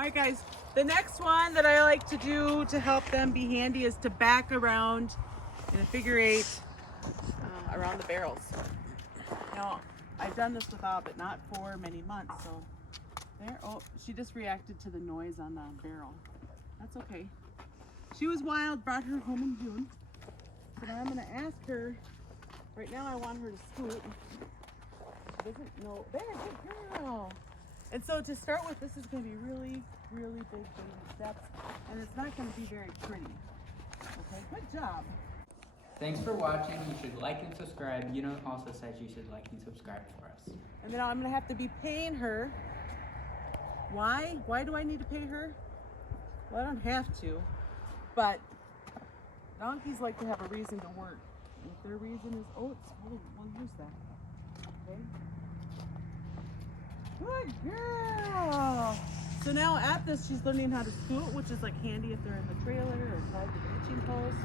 Alright guys, the next one that I like to do to help them be handy is to back around in a figure eight around the barrels. Now, I've done this without, but not for many months, so there. Oh, she just reacted to the noise on the barrel. That's okay. She was wild, brought her home in June. So now I'm gonna ask her, right now I want her to scoot. She doesn't know, there, good girl. And so to start with, this is gonna be really, really big baby steps, and it's not gonna be very pretty. Okay, good job. Thanks for watching. You should like and subscribe. You know, also says you should like and subscribe for us. And then I'm gonna have to be paying her. Why? Why do I need to pay her? Well, I don't have to, but donkeys like to have a reason to work. And if their reason is oats, we'll use that. Okay. Good girl. So now at this, she's learning how to scoot, which is like handy if they're in the trailer or tied to the hitching post.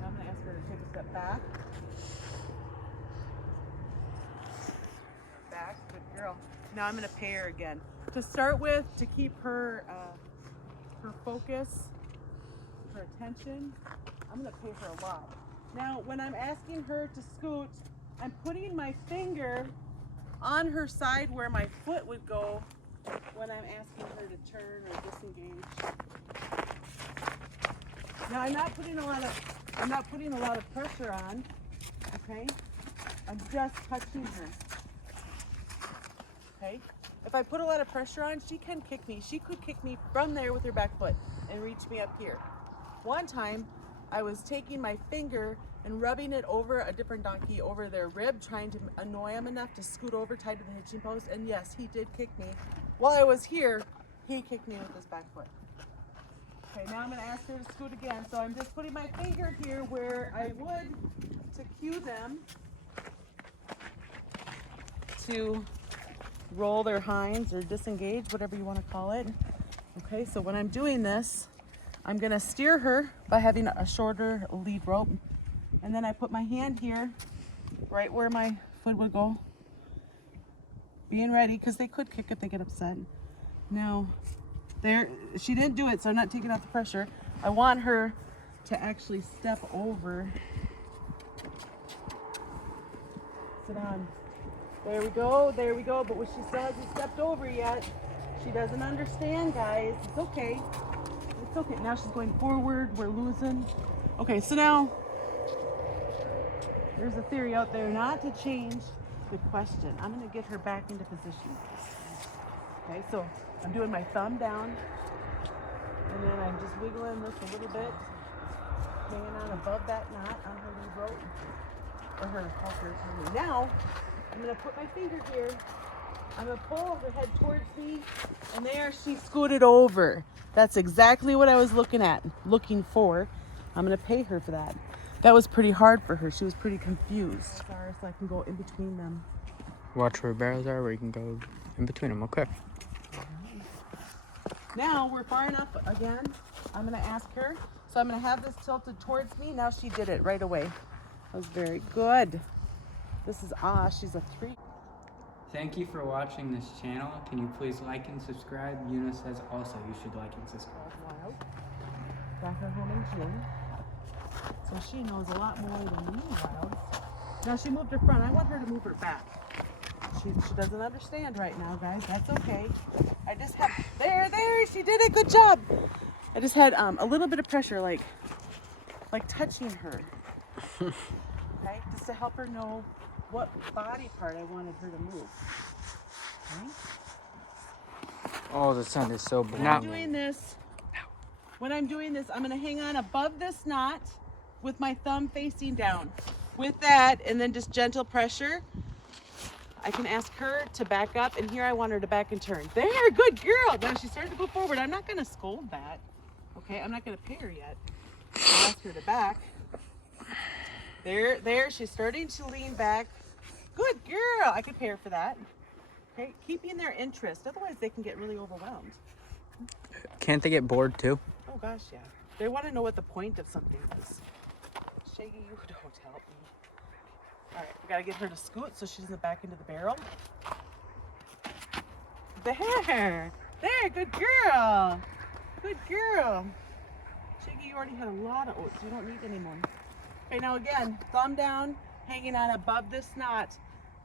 Now I'm gonna ask her to take a step back. Back, good girl. Now I'm gonna pay her again. To start with, to keep her her focus, her attention, I'm gonna pay her a lot. Now, when I'm asking her to scoot, I'm putting my finger on her side where my foot would go when I'm asking her to turn or disengage. Now I'm not putting a lot of pressure on, okay? I'm just touching her. Okay? If I put a lot of pressure on, she can kick me. She could kick me from there with her back foot and reach me up here. One time, I was taking my finger and rubbing it over a different donkey over their rib, trying to annoy him enough to scoot over tied to the hitching post. And yes, he did kick me. While I was here, he kicked me with his back foot. Okay, now I'm gonna ask her to scoot again. So I'm just putting my finger here where I would to cue them to roll their hinds or disengage, whatever you want to call it. Okay, so when I'm doing this, I'm gonna steer her by having a shorter lead rope. And then I put my hand here, right where my foot would go. Being ready, because they could kick if they get upset. Now, there, she didn't do it, so I'm not taking out the pressure. I want her to actually step over. Sit on. There we go. But what she still hasn't stepped over yet. She doesn't understand, guys. It's okay. It's okay. Now she's going forward. We're losing. Okay, so now there's a theory out there not to change the question. I'm going to get her back into position. Okay, so I'm doing my thumb down, and then I'm just wiggling this a little bit, hanging on above that knot on her lead rope, or her halter. Now, I'm going to put my finger here. I'm going to pull her head towards me, and there she scooted over. That's exactly what I was looking for. I'm going to pay her for that. That was pretty hard for her. She was pretty confused. So I can go in between them. Watch where barrels are, where you can go in between them. Okay. Now we're far enough again. I'm going to ask her. So I'm going to have this tilted towards me. Now she did it right away. That was very good. This is she's a 3. Thank you for watching this channel. Can you please like and subscribe? Una says also you should like and subscribe. Wild. Got her home in June. So she knows a lot more than me, Wild. Now she moved her front. I want her to move her back. She doesn't understand right now, guys. That's okay. I just have, there, she did it. Good job. I just had a little bit of pressure, like touching her. Okay, just to help her know what body part I wanted her to move. Okay? Oh, the sun is so bright. When I'm doing this, I'm going to hang on above this knot with my thumb facing down. With that, and then just gentle pressure, I can ask her to back up, and here I want her to back and turn. There, good girl. Now she started to go forward. I'm not going to scold that. Okay, I'm not going to pay her yet. I'll ask her to back. There, she's starting to lean back. Good girl. I could pay her for that. Okay, keeping their interest. Otherwise, they can get really overwhelmed. Can't they get bored too? Oh gosh, yeah. They want to know what the point of something is. Shaggy, you don't help me. All right, we gotta get her to scoot so she doesn't back into the barrel. There. There, good girl. Good girl. Shaggy, you already had a lot of oats. You don't need any more. Okay, now again, thumb down, hanging on above this knot.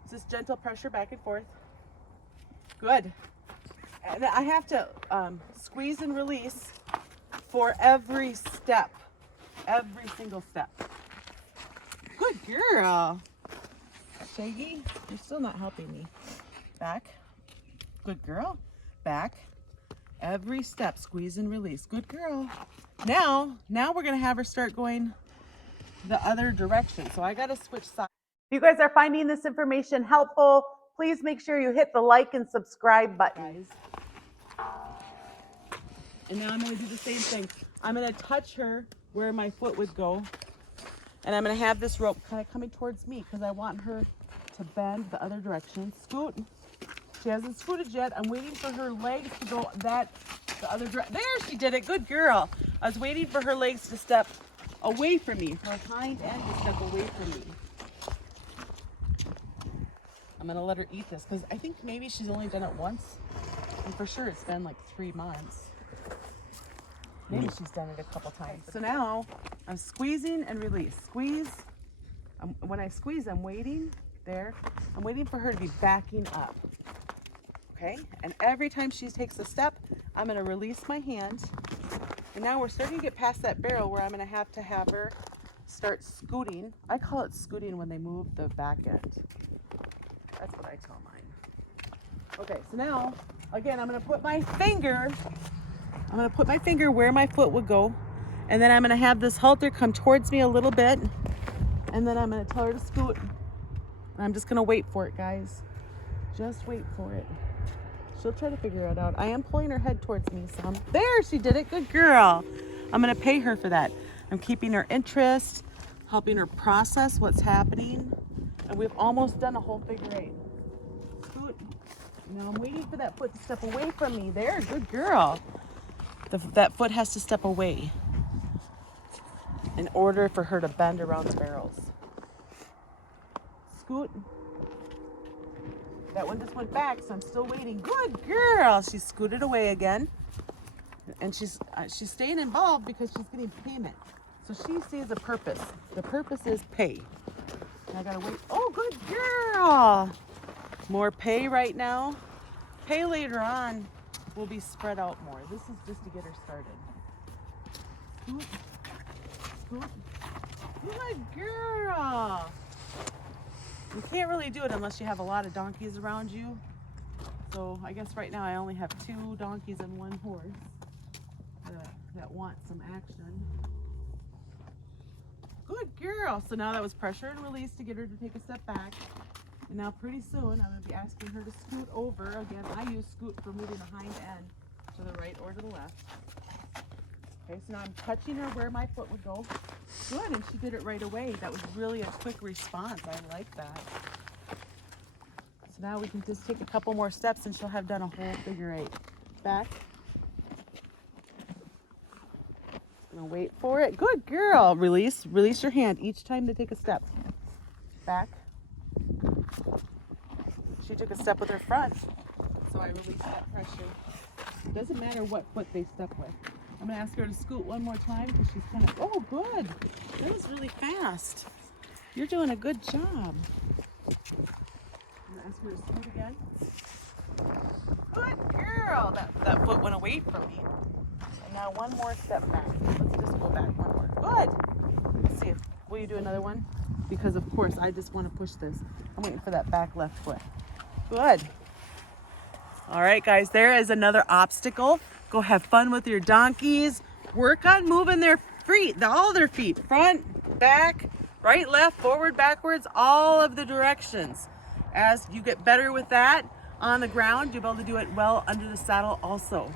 Just gentle pressure back and forth. Good. And I have to squeeze and release for every step. Every single step. Good girl. Shaggy, you're still not helping me. Back. Good girl. Back. Every step, squeeze and release. Good girl. Now we're gonna have her start going the other direction. So I gotta switch sides. If you guys are finding this information helpful, please make sure you hit the like and subscribe button. And now I'm gonna do the same thing. I'm gonna touch her where my foot would go. And I'm gonna have this rope kind of coming towards me because I want her to bend the other direction. Scoot. She hasn't scooted yet. I'm waiting for her legs to go the other direction. There, she did it. Good girl. I was waiting for her legs to step away from me. Her hind end to step away from me. I'm gonna let her eat this because I think maybe she's only done it once. And for sure it's been like 3 months. Maybe she's done it a couple times. So now I'm squeezing and release. Squeeze. When I squeeze, I'm waiting there. I'm waiting for her to be backing up. Okay, and every time she takes a step, I'm gonna release my hand. And now we're starting to get past that barrel where I'm gonna have her start scooting. I call it scooting when they move the back end. That's what I tell mine. Okay, so now, again, I'm gonna put my finger where my foot would go. And then I'm gonna have this halter come towards me a little bit. And then I'm gonna tell her to scoot. And I'm just gonna wait for it, guys. Just wait for it. She'll try to figure it out. I am pulling her head towards me some. There, she did it. Good girl. I'm going to pay her for that. I'm keeping her interest, helping her process what's happening. And we've almost done a whole figure 8. Scoot. Now I'm waiting for that foot to step away from me. There, good girl. That foot has to step away in order for her to bend around the barrels. Scoot. That one just went back, so I'm still waiting. Good girl. She scooted away again. And she's staying involved because she's getting payment. So she sees a purpose. The purpose is pay. And I gotta wait. Oh, good girl. More pay right now. Pay later on will be spread out more. This is just to get her started. Scoot. Scoot. Good girl. You can't really do it unless you have a lot of donkeys around you. So I guess right now I only have 2 donkeys and 1 horse that want some action. Good girl. So now that was pressure and release to get her to take a step back. And now pretty soon I'm going to be asking her to scoot over. Again, I use scoot for moving the hind end to the right or to the left. Okay, so now I'm touching her where my foot would go. Good, and she did it right away. That was really a quick response. I like that. So now we can just take a couple more steps and she'll have done a whole figure 8. Back. Gonna wait for it. Good girl. Release your hand each time they take a step. Back. She took a step with her front, so I released that pressure. It doesn't matter what foot they step with. I'm gonna ask her to scoot one more time because she's kind of, oh good. That was really fast. You're doing a good job. I'm gonna ask her to scoot again. Good girl. That foot went away from me. And now one more step back. Let's just go back one more. Good. Let's see. Will you do another one? Because of course I just want to push this. I'm waiting for that back left foot. Good. All right, guys, there is another obstacle. Go have fun with your donkeys. Work on moving their feet, all their feet, front, back, right, left, forward, backwards, all of the directions. As you get better with that on the ground, you'll be able to do it well under the saddle also.